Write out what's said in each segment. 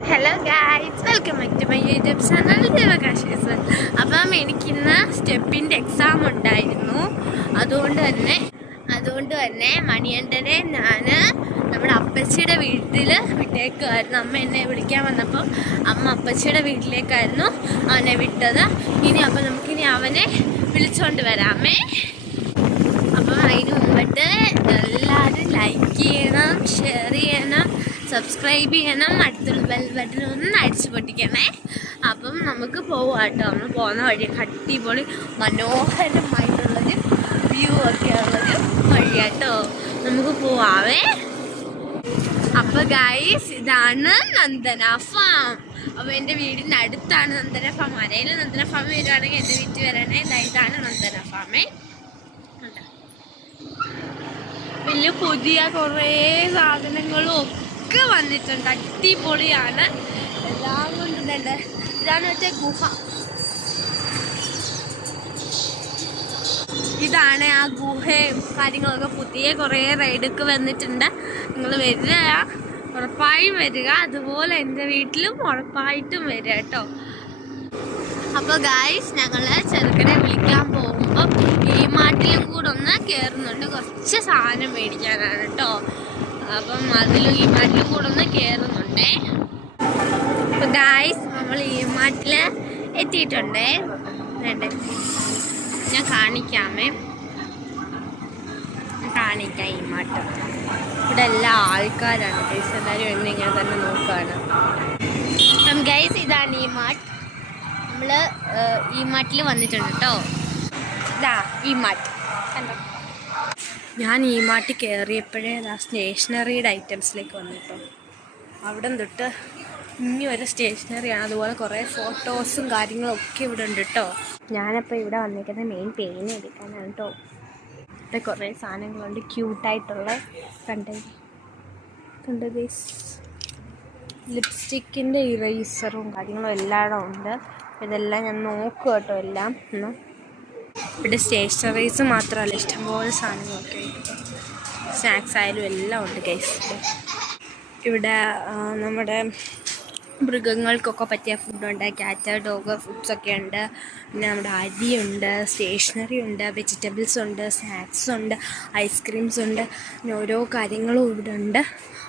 Hello guys, welcome back to my YouTube channel ദേവകാശേശ്വർ. അപ്പം എനിക്കിന്ന് സ്റ്റെപ്പിൻ്റെ എക്സാം ഉണ്ടായിരുന്നു. അതുകൊണ്ട് തന്നെ മണിയണ്ടനെ ഞാൻ നമ്മുടെ അപ്പച്ചിയുടെ വീട്ടിൽ വിട്ടേക്കുമായിരുന്നു. അമ്മ എന്നെ വിളിക്കാൻ വന്നപ്പോൾ അമ്മ അപ്പച്ചിയുടെ വീട്ടിലേക്കായിരുന്നു അവനെ വിട്ടത്. അപ്പം നമുക്കിനി അവനെ വിളിച്ചുകൊണ്ട് വരാമേ. അപ്പം അതിന് മുമ്പിട്ട് എല്ലാവരും ലൈക്ക് ചെയ്യണം, ഷെയർ ചെയ്യണം, സബ്സ്ക്രൈബ് ചെയ്യണം, അടുത്തുള്ള ബെൽ ബട്ടൺ ഒന്ന് അടിച്ചു പൊട്ടിക്കണേ. അപ്പം നമുക്ക് പോവാം കേട്ടോ. നമ്മൾ പോകുന്ന വഴി അടിപൊളി മനോഹരമായിട്ടുള്ളൊരു വ്യൂ ഒക്കെ ഉള്ളൊരു വഴിയാട്ടോ. നമുക്ക് പോവാവേ. അപ്പോൾ ഗൈസ്, ഇതാണ് നന്ദന ഫാം. അപ്പോൾ എൻ്റെ വീടിൻ്റെ അടുത്താണ് നന്ദന ഫാം. ആരെങ്കിലും നന്ദന ഫാം വരികയാണെങ്കിൽ എൻ്റെ വീട്ടിൽ വരണേ. ഇതാണ് നന്ദന ഫാമേ. വലിയ പുതിയ കുറേ സാധനങ്ങളും ഒക്കെ വന്നിട്ടുണ്ട്. അടിപൊളിയാണ്. എല്ലാം കൊണ്ടുണ്ട്. ഇതാണ് മറ്റേ ഗുഹ. ഇതാണ് ആ ഗുഹയും കാര്യങ്ങളൊക്കെ. പുതിയ കുറേ റൈഡൊക്കെ വന്നിട്ടുണ്ട്. നിങ്ങൾ വരിക, ഉറപ്പായും വരിക. അതുപോലെ എൻ്റെ വീട്ടിലും ഉറപ്പായിട്ടും വരിക കേട്ടോ. അപ്പോൾ ഗായ്സ്, ഞങ്ങൾ ചെറുക്കനെ വിളിക്കാൻ പോകുമ്പോൾ ഈ മാട്ടിലും കൂടെ ഒന്ന് കയറുന്നുണ്ട്. കുറച്ച് സാധനം മേടിക്കാനാണ് കേട്ടോ. അപ്പം അതിലും ഈ മാട്ടിലും കൂടെ ഒന്ന് കയറുന്നുണ്ടേ. അപ്പോൾ ഗായ്സ്, നമ്മൾ ഈ മാട്ടിൽ എത്തിയിട്ടുണ്ടേ. ഞാൻ കാണിക്കാം. ഈ മാട്ട് ഇവിടെ എല്ലാ ആൾക്കാരാണ് ഗൈസ്. എല്ലാവരും എന്നെ ഇങ്ങനെ തന്നെ നോക്കുകയാണ്. അപ്പം ഗൈസ്, ഇതാണ് ഈ മാട്ട്. നമ്മൾ ഈ മാട്ടിൽ വന്നിട്ടുണ്ട് കേട്ടോ. ഇതാ ഈ മാട്ട് കണ്ടോ. ഞാൻ ഈ മാട്ടിൽ കയറിയപ്പോഴേ സ്റ്റേഷനറിയുടെ ഐറ്റംസിലേക്ക് വന്നിട്ടോ. അവിടെ തൊട്ട് ഇനി ഒരു സ്റ്റേഷനറിയാണ്. അതുപോലെ കുറേ ഫോട്ടോസും കാര്യങ്ങളും ഒക്കെ ഇവിടെ ഉണ്ട് കേട്ടോ. ഞാനപ്പോൾ ഇവിടെ വന്നിരിക്കുന്നത് മെയിൻ പെയിൻ എടുക്കാനാണ് കേട്ടോ. ഇവിടെ കുറേ സാധനങ്ങളുണ്ട് ക്യൂട്ടായിട്ടുള്ള. കണ്ടോ ഗൈസ്, ലിപ്സ്റ്റിക്കിൻ്റെ ഇറേസറും കാര്യങ്ങളും എല്ലായിടും ഉണ്ട്. ഇതെല്ലാം ഞാൻ നോക്കുക കേട്ടോ. എല്ലാം ഇവിടെ സ്റ്റേഷനറീസ് മാത്രമല്ല, ഇഷ്ടംപോലെ സാധനങ്ങളൊക്കെ സ്നാക്സ് ആയാലും എല്ലാം ഉണ്ട് ഗൈസ്. ഇവിടെ നമ്മുടെ മൃഗങ്ങൾക്കൊക്കെ പറ്റിയ ഫുഡുണ്ട്. ക്യാറ്റ്, ഡോഗ് ഫുഡ്സൊക്കെ ഉണ്ട്. പിന്നെ നമ്മുടെ അരിയുണ്ട്, സ്റ്റേഷനറി ഉണ്ട്, വെജിറ്റബിൾസ് ഉണ്ട്, സ്നാക്സ് ഉണ്ട്, ഐസ്ക്രീംസ് ഉണ്ട്. പിന്നെ ഓരോ കാര്യങ്ങളും ഇവിടെ ഉണ്ട്.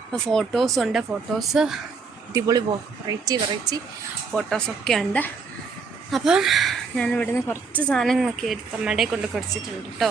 അപ്പോൾ ഫോട്ടോസ് ഉണ്ട്. ഫോട്ടോസ് അടിപൊളി വെറൈറ്റി ഫോട്ടോസൊക്കെ ഉണ്ട്. അപ്പം ഞാനിവിടുന്ന് കുറച്ച് സാധനങ്ങളൊക്കെ എടുത്ത് അമ്മയുടെ കൊണ്ട് കൊടുത്തിട്ടുണ്ട് കേട്ടോ.